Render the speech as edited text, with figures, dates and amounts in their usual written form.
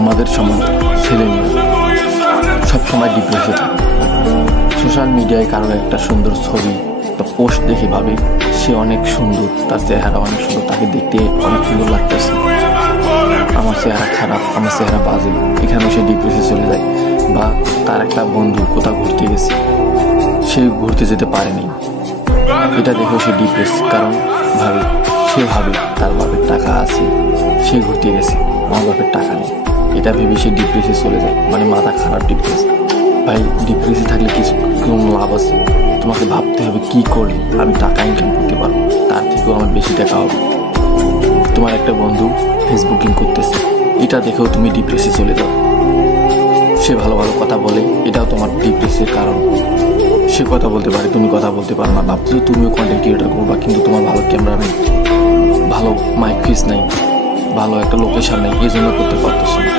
আমাদের সমাজ ছেলেমেয়েরা সবসময় ডিপ্রেসে থাকে। সোশ্যাল মিডিয়ায় কারো একটা সুন্দর ছবি বা পোস্ট দেখে ভাবে সে অনেক সুন্দর, তার চেহারা অনেক সুন্দর, তাকে দেখতে অনেক সুন্দর লাগতেছে। আমার চেহারা খারাপ, আমার চেহারা বাজে, এখানেও সে ডিপ্রেসে চলে যায়। বা তার একটা বন্ধু কোথাও ঘুরতে গেছে, সে ঘুরতে যেতে পারেনি, এটা দেখেও সে ডিপ্রেস। কারণ সে ভাবে তার বাপের টাকা আছে, সে ঘুরতে গেছে, আমার বাপের টাকা নেই, এটা ভেবে সে ডিপ্রেসে চলে যায়, মানে মাথা খারাপ ডিপ্রেস। ভাই, ডিপ্রেসে থাকলে কোনো লাভ আছে? তোমাকে ভাবতে হবে কী করলে আমি টাকা ইনকাম করতে পারবো, তার থেকেও আমার বেশি টাকা হবে। তোমার একটা বন্ধু ফেসবুকিং করতেছে, এটা দেখেও তুমি ডিপ্রেসে চলে যাও। সে ভালো ভালো কথা বলে, এটাও তোমার ডিপ্রেসের কারণ। সে কথা বলতে পারে, তুমি কথা বলতে পারো না, ভাবছো তুমিও কন্টেন্ট ক্রিয়েটার করবা, কিন্তু তোমার ভালো ক্যামেরা নেই, ভালো মাইক ফিস নেই, ভালো একটা লোকেশন নেই, এই জন্য করতে পারতেছো না।